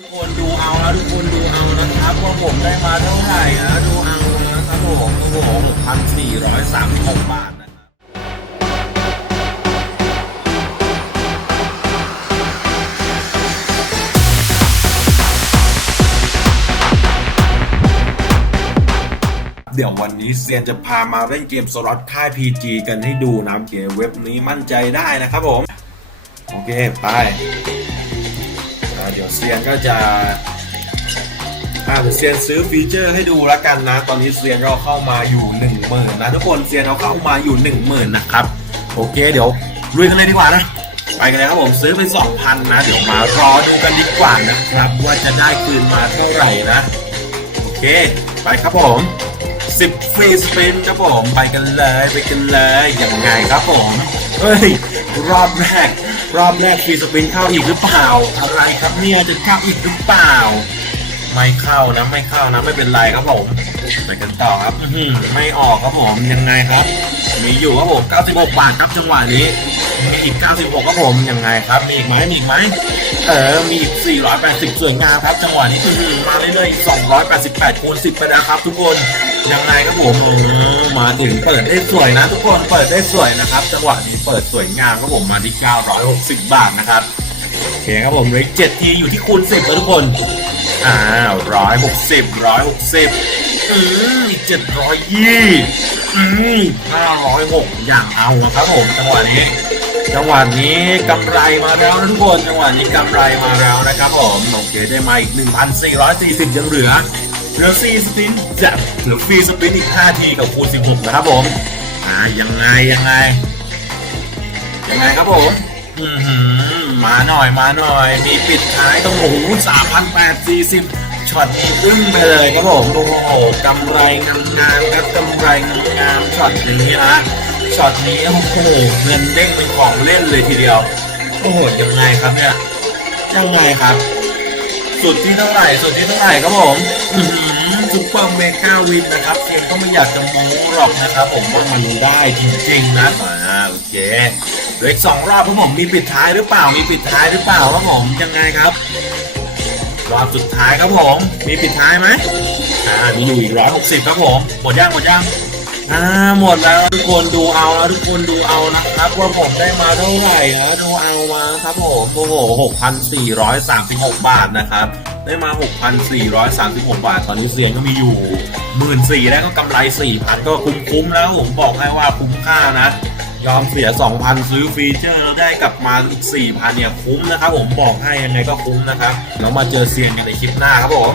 ทุกคนดูเอานะทุกคนดูเอานะครับว่าผมได้มาเท่าไหร่นะดูเอานะครับผมโอ้โหพันสี่ร้อยสามสิบหกบาทนะครับ เดี๋ยววันนี้เซียนจะพามาเล่นเกมสล็อตค่าย PG กันให้ดูนะเกมเว็บนี้มั่นใจได้นะครับผม โอเค ไป เดี๋ยวเซียนก็จะอ่าเดี๋ยวเซียนซื้อฟีเจอร์ให้ดูแล้วกันนะ ตอนนี้เซียนก็เข้ามาอยู่หนึ่งหมื่นนะทุกคนเซียนเราเข้ามาอยู่หนึ่งหมื่นนะครับโอเคเดี๋ยวลุยกันเลยดีกว่านะไปกันเลยครับผมซื้อไปสองพันนะ เดี๋ยวมารอดูกันดีกว่านะครับ ว่าจะได้คืนมาเท่าไหร่นะโอเค ไปครับผมสิบฟรีสปินครับผมไปกันเลยไปกันเลยยังไงครับผมเฮ้ยรอบแรก รอบแรกฟรีสปินเข้าอีกหรือเปล่าอะไรครับเนี่ยจะเข้าอีกหรือเปล่า ไม่เข้านะไม่เข้านะไม่เป็นไรครับผมไปกันต่อครับไม่ออกครับผมยังไงครับมีอยู่ครับผม96บาทครับจังหวะนี้ มีอีก 96ครับผมยังไงครับ มีอีกไหมมีอีกไหมเออ มีอีก 480สวยงามครับ จังหวะนี้อื้อมาเรื่อยๆ288คูณ10 ไปแล้วครับ ทุกคนยังไงครับผมมาถึงเปิดได้สวยนะ ทุกคนเปิดได้สวยนะครับ จังหวะนี้เปิดสวยงามครับผมมาที่ 960 บาทนะครับโอเคครับผมเลข7ทีอยู่ที่คูณ10แล้วทุกคนอ้าวร้อยหกสิบร้อยหกสิบอืมอีกเจ็ดร้อยยี่ ห้าร้อยหกอย่างเอาครับผมจังหวะนี้ จังหวะนี้กำไรมาแล้วทุกคนจังหวะนี้กำไรมาแล้วนะครับผมโอเคได้มาอีก 1,440 ยังเหลือเหลือซีสปินจะเหลือฟรีสปินอีก 5 ทีกับคูณ16 นะครับผม อ่ายังไงยังไง ยังไงครับผมอืมมาหน่อยมาหน่อย มีปิดท้ายตรงโอ้โห3,840 ช็อตนี้อึ้งไปเลยครับผมโอ้โหกำไรงามงามครับกำไรงามงามช็อตนี้นะช็อตนี้โอ้โหเงินเด้งเป็นของเล่นเลยทีเดียว โอ้โหยังไงครับเนี่ยยังไงครับ สุดที่เท่าไหร่สุดที่เท่าไหร่ครับผมอือหือซุปเปอร์เมกาวินนะครับเพียงก็ไม่อยากจะโม้หรอกนะครับผมว่ามันได้จริงๆนะอ่าโอเคเหลืออีกสองรอบครับผมมีปิดท้ายหรือเปล่ามีปิดท้ายหรือเปล่าครับผมยังไงครับ รอบสุดท้ายครับผม มีปิดท้ายไหมอ่ามีอยู่อีกร้อยหกสิบครับผมหมดยังหมดยังอ่าหมดแล้วทุกคนดูเอานะทุกคนดูเอานะครับว่าผมได้มาเท่าไหร่นะดูเอามาครับผมโอ้โหหกพันสี่ร้อยสามสิบหกบาทนะครับได้มา 6,436 บาท ตอนนี้เซียนก็มีอยู่1 4 0 0แล้วก็กำไร 4,000 ก็คุ้มๆแล้วผมบอกให้ว่าคุ้มค่านะ ยอมเสีย 2,000 ซื้อฟีเจอร์แล้วได้กลับมาอีก 4,000 เนี่ย คุ้มนะครับผมบอกให้ยังไงก็คุ้มนะครับแล้วมาเจอเซียนกันในคลิปหน้าครับผม